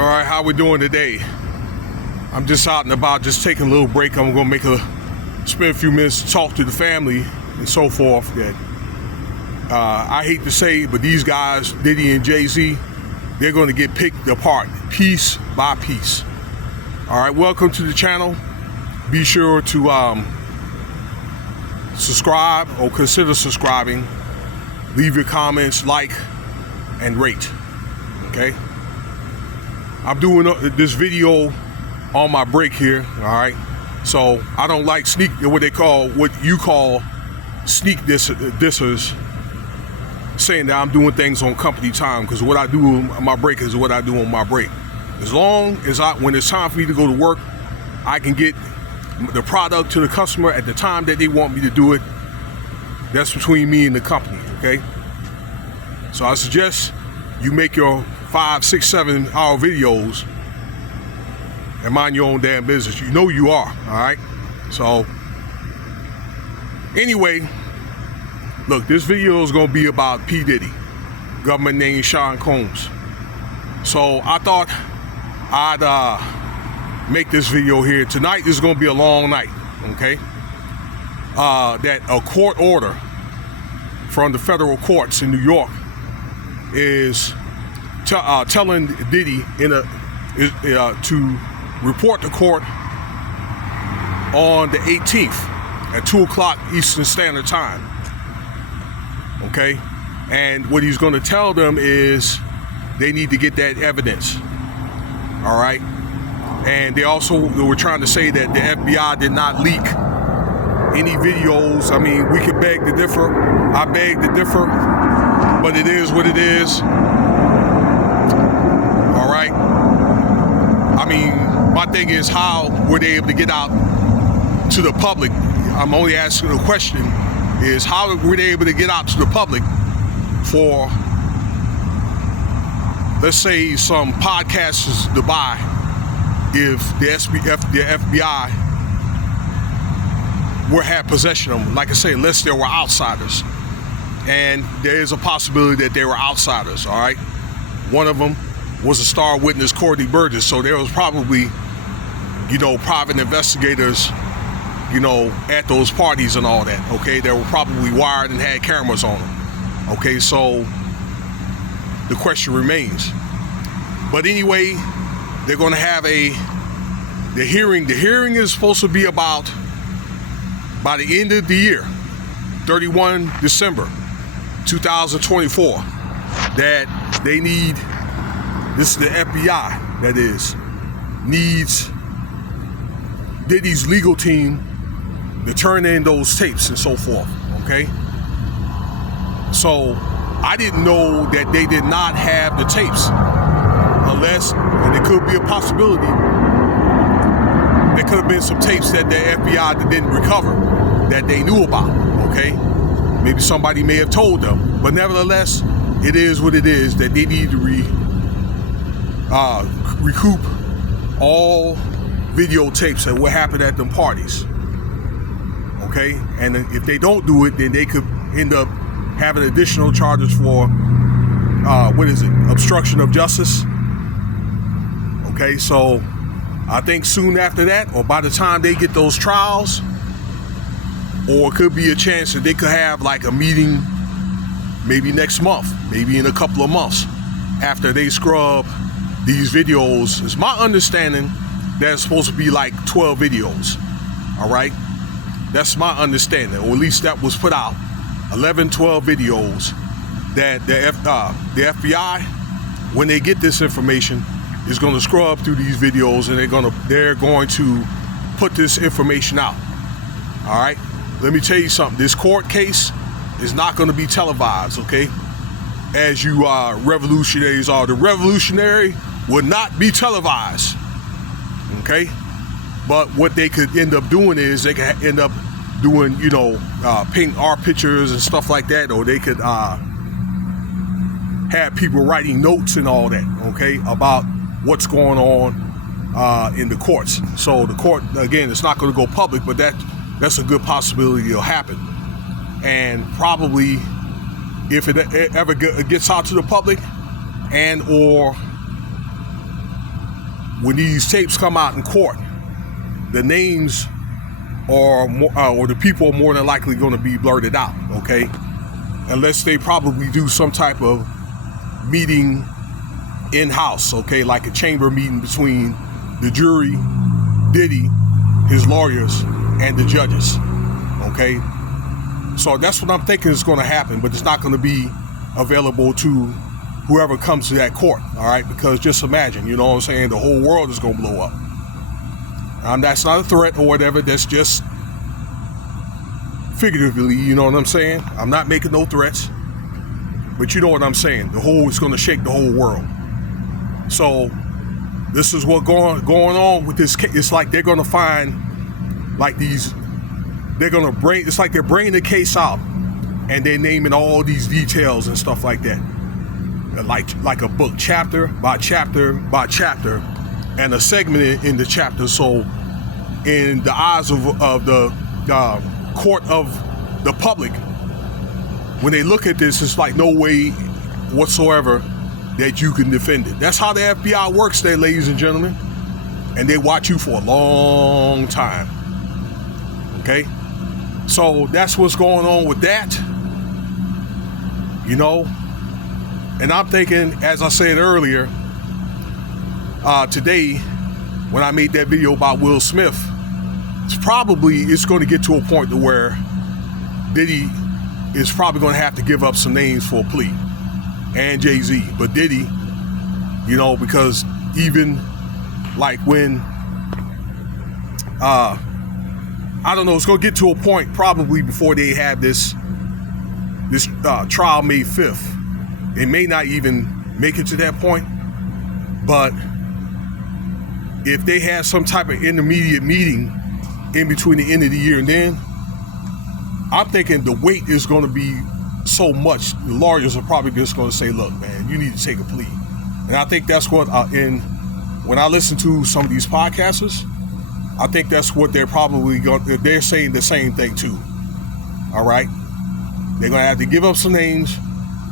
All right, how we doing today? I'm just out and about, just taking a little break. I'm gonna spend a few minutes to talk to the family and so forth. That I hate to say, but these guys, Diddy and Jay-Z, they're gonna get picked apart piece by piece. All right, welcome to the channel. Be sure to subscribe or consider subscribing. Leave your comments, like, and rate. Okay. I'm doing this video on my break here, all right? So I don't like what you call sneak dissers, saying that I'm doing things on company time, because what I do on my break is what I do on my break. As long as when it's time for me to go to work, I can get the product to the customer at the time that they want me to do it. That's between me and the company, okay? So I suggest you make your 5, 6, 7 hour videos and mind your own damn business. You know you are, all right? So anyway, look, this video is gonna be about P Diddy, government name Sean Combs. So I thought I'd make this video here. Tonight is gonna be a long night, okay? That a court order from the federal courts in New York is telling Diddy to report to court on the 18th at 2 o'clock Eastern Standard Time. Okay, and what he's going to tell them is they need to get that evidence. All right, and they were trying to say that the FBI did not leak any videos. I mean, we could beg to differ. I beg to differ, but it is what it is. All right. I mean, my thing is, how were they able to get out to the public? I'm only asking the question is, how were they able to get out to the public for, let's say, some podcasters to buy if the FBI had possession of them? Like I say, unless there were outsiders. And there is a possibility that they were outsiders, all right? One of them was a star witness, Courtney Burgess. So there was probably, private investigators, at those parties and all that, okay? They were probably wired and had cameras on them, okay? So the question remains. But anyway, they're gonna have the hearing. The hearing is supposed to be by the end of the year, 31 December 2024, that they need, this is the FBI, that is, needs Diddy's legal team to turn in those tapes and so forth, okay? So I didn't know that they did not have the tapes, and it could be a possibility, there could have been some tapes that the FBI didn't recover that they knew about, okay? Maybe somebody may have told them, but nevertheless, it is what it is, that they need to recoup all videotapes of what happened at them parties, okay? And if they don't do it, then they could end up having additional charges for, obstruction of justice, okay? So I think soon after that, or by the time they get those trials, or it could be a chance that they could have like a meeting maybe next month, maybe in a couple of months, after they scrub these videos. It's my understanding that it's supposed to be like 12 videos, all right? That's my understanding, or at least that was put out, 11, 12 videos that the FBI, when they get this information, is going to scrub through these videos, and they're going to put this information out, all right? Let me tell you something. This court case is not going to be televised, okay? As you revolutionaries are. The revolutionary would not be televised, okay? But what they could end up doing is they could end up doing, paint art pictures and stuff like that, or they could have people writing notes and all that, okay, about what's going on in the courts. So the court, again, it's not going to go public, but that's a good possibility it'll happen. And probably if it ever gets out to the public, and or when these tapes come out in court, the names or the people are more than likely going to be blurted out, okay? Unless they probably do some type of meeting in-house, okay? Like a chamber meeting between the jury, Diddy, his lawyers, and the judges, okay? So that's what I'm thinking is going to happen, but it's not going to be available to whoever comes to that court, all right? Because just imagine, you know what I'm saying, the whole world is going to blow up. That's not a threat or whatever, that's just figuratively, you know what I'm saying? I'm not making no threats, but you know what I'm saying. It's going to shake the whole world. So this is what going on with this case. It's like they're going to find like these, it's like they're bringing the case out and they're naming all these details and stuff like that. Like a book, chapter by chapter by chapter, and a segment in the chapter. So in the eyes of the court of the public, when they look at this, it's like no way whatsoever that you can defend it. That's how the FBI works there, ladies and gentlemen. And they watch you for a long time. Okay? So that's what's going on with that. You know? And I'm thinking, as I said earlier, today, when I made that video about Will Smith, it's going to get to a point to where Diddy is probably going to have to give up some names for a plea, and Jay-Z. But Diddy, you know, because even like when, I don't know, it's going to get to a point probably before they have this trial May 5th. It may not even make it to that point, but if they have some type of intermediate meeting in between the end of the year and then, I'm thinking the weight is going to be so much, the lawyers are probably just going to say, look, man, you need to take a plea. And I think that's what, when I listen to some of these podcasters, I think that's what they're saying the same thing too. All right? They're going to have to give up some names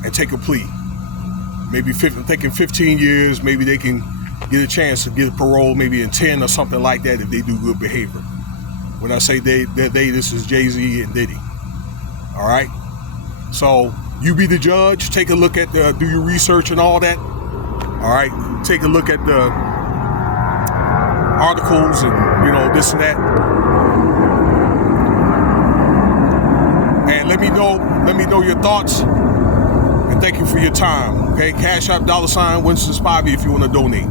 and take a plea. Maybe taking 15 years, maybe they can get a chance to get a parole maybe in 10 or something like that if they do good behavior. When I say they, this is Jay-Z and Diddy. All right? So you be the judge, take a look at do your research and all that. All right? Take a look at the articles and, you know, this and that. And let me know your thoughts. And thank you for your time. Okay, Cash App $Winston Spivey if you want to donate.